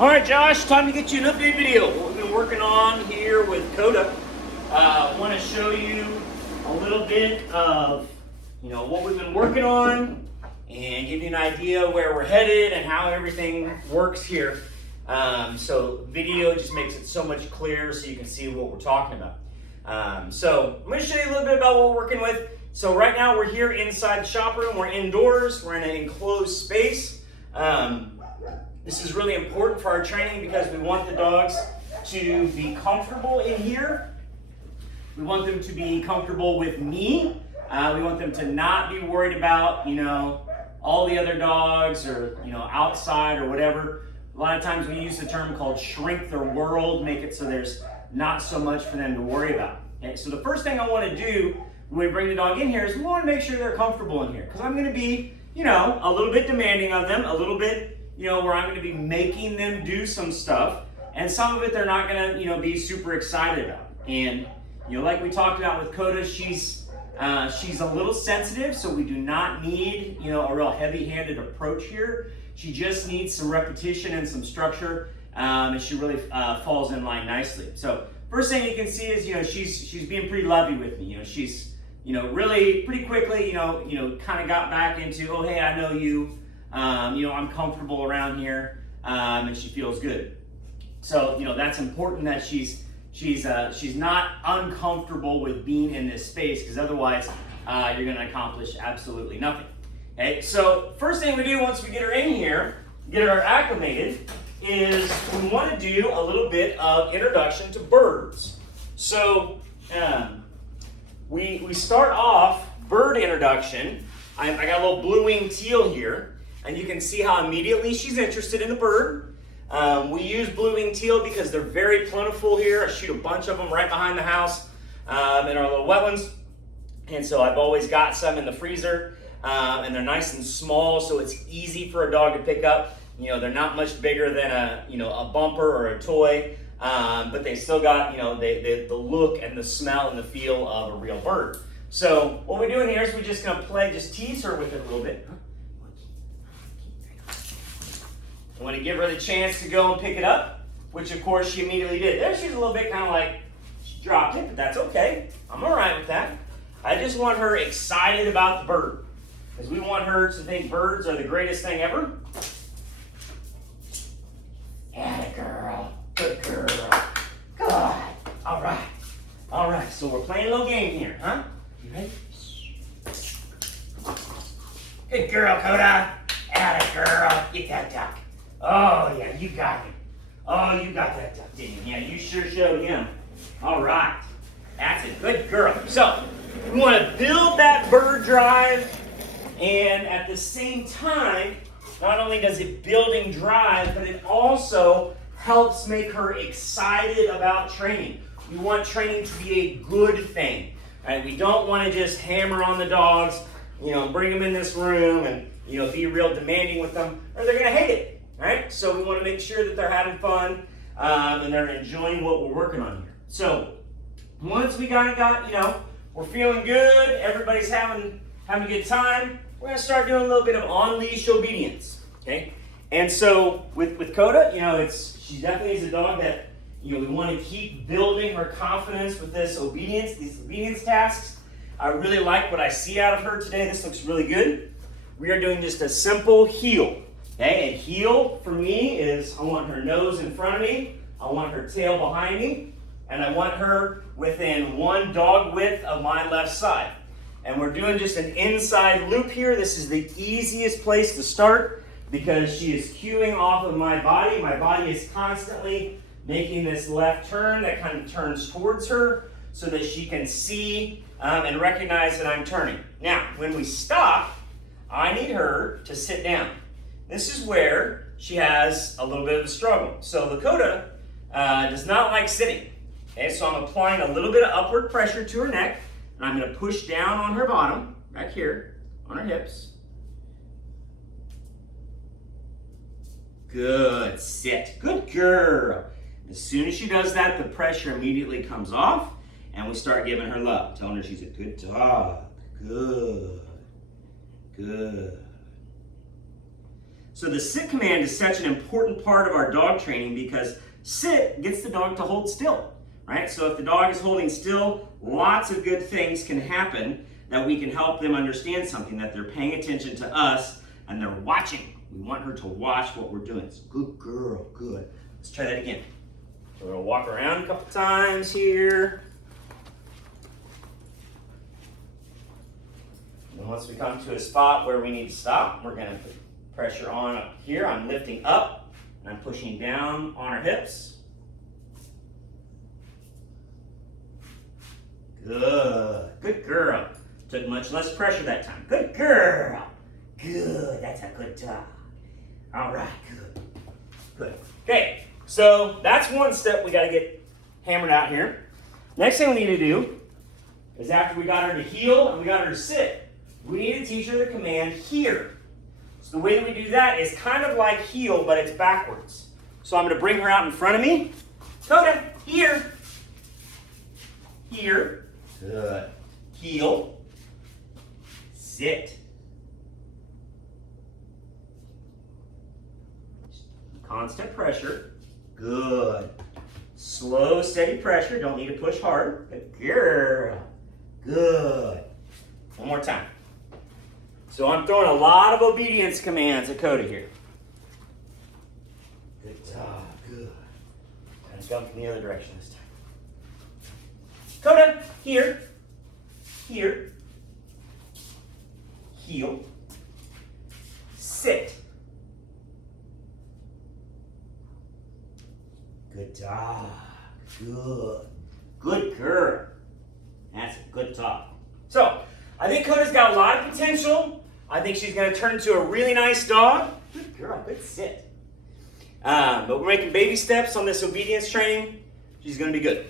All right, Josh, time to get you an update video. What we've been working on here with Kota. I want to show you a little bit of, what we've been working on and give you an idea where we're headed and how everything works here. So video just makes it so much clearer so you can see what we're talking about. So I'm going to show you a little bit about what we're working with. So right now we're here inside the shop room. We're indoors. We're in an enclosed space. This is really important for our training because we want the dogs to be comfortable in here. We want them to be comfortable with me. We want them to not be worried about, all the other dogs or, outside or whatever. A lot of times we use the term called shrink their world, make it so there's not so much for them to worry about. Okay, so the first thing I want to do when we bring the dog in here is we want to make sure they're comfortable in here because I'm going to be, a little bit demanding of them, a little bit where I'm going to be making them do some stuff, and some of it they're not going to, be super excited about. And, like we talked about with Kota, she's a little sensitive, so we do not need, a real heavy-handed approach here. She just needs some repetition and some structure, and she really falls in line nicely. So first thing you can see is, she's being pretty lovey with me. She's, really pretty quickly, kind of got back into, oh, hey, I know you. I'm comfortable around here, and she feels good. So, that's important that she's not uncomfortable with being in this space because otherwise you're going to accomplish absolutely nothing. Okay, so first thing we do once we get her in here, get her acclimated, is we want to do a little bit of introduction to birds. So we start off bird introduction. I got a little blue-winged teal here. And you can see how immediately she's interested in the bird. We use blue-winged teal because they're very plentiful here. I shoot a bunch of them right behind the house in our little wetlands. And so I've always got some in the freezer. And they're nice and small, so it's easy for a dog to pick up. They're not much bigger than a bumper or a toy. But they still got, the look and the smell and the feel of a real bird. So what we're doing here is we're just going to just tease her with it a little bit. I want to give her the chance to go and pick it up, which of course she immediately did. There she's a little bit kind of like, she dropped it, but that's okay. I'm all right with that. I just want her excited about the bird because we want her to think birds are the greatest thing ever. Atta girl, good girl, good. All right, so we're playing a little game here, huh? You ready? Good girl, Kota. Atta girl, get that duck. Oh, yeah, you got it. Oh, you got that duck, didn't you? Yeah, you sure showed him. All right. That's a good girl. So, we want to build that bird drive, and at the same time, not only does it building drive, but it also helps make her excited about training. We want training to be a good thing. Right? We don't want to just hammer on the dogs, bring them in this room and, be real demanding with them, or they're going to hate it. Right? So we want to make sure that they're having fun and they're enjoying what we're working on here. So once we got, we're feeling good, everybody's having a good time, we're going to start doing a little bit of on-leash obedience. Okay? And so with Kota, she definitely is a dog that, we want to keep building her confidence with these obedience tasks. I really like what I see out of her today. This looks really good. We are doing just a simple heel. Okay, and heel for me is I want her nose in front of me, I want her tail behind me, and I want her within one dog width of my left side. And we're doing just an inside loop here. This is the easiest place to start because she is cueing off of my body. My body is constantly making this left turn that kind of turns towards her so that she can see and recognize that I'm turning. Now, when we stop, I need her to sit down. This is where she has a little bit of a struggle. So Kota does not like sitting. Okay, so I'm applying a little bit of upward pressure to her neck, and I'm going to push down on her bottom, back here, on her hips. Good, sit. Good girl. As soon as she does that, the pressure immediately comes off, and we start giving her love, telling her she's a good dog. Good. Good. So the sit command is such an important part of our dog training because sit gets the dog to hold still, right? So if the dog is holding still, lots of good things can happen that we can help them understand something, that they're paying attention to us and they're watching. We want her to watch what we're doing. So good girl, good. Let's try that again. So we're gonna walk around a couple times here. And once we come to a spot where we need to stop, we're gonna put pressure on up here. I'm lifting up and I'm pushing down on our hips. Good, good girl. Took much less pressure that time. Good girl. Good, that's a good dog. All right, good, good. Okay, so that's one step we gotta get hammered out here. Next thing we need to do is after we got her to heel and we got her to sit, we need to teach her the command here. So the way that we do that is kind of like heel, but it's backwards. So I'm gonna bring her out in front of me. Kota, here. Here. Good. Heel. Sit. Constant pressure. Good. Slow, steady pressure. Don't need to push hard. Good girl. Good. One more time. So I'm throwing a lot of obedience commands at Kota here. Good job. Good. And jump in the other direction this time. Kota, here. Here. Heel. Sit. Good dog. Good. Good girl. That's a good dog. So, I think Kota's got a lot of potential. I think she's going to turn into a really nice dog. Good girl. Good sit. But we're making baby steps on this obedience training. She's going to be good.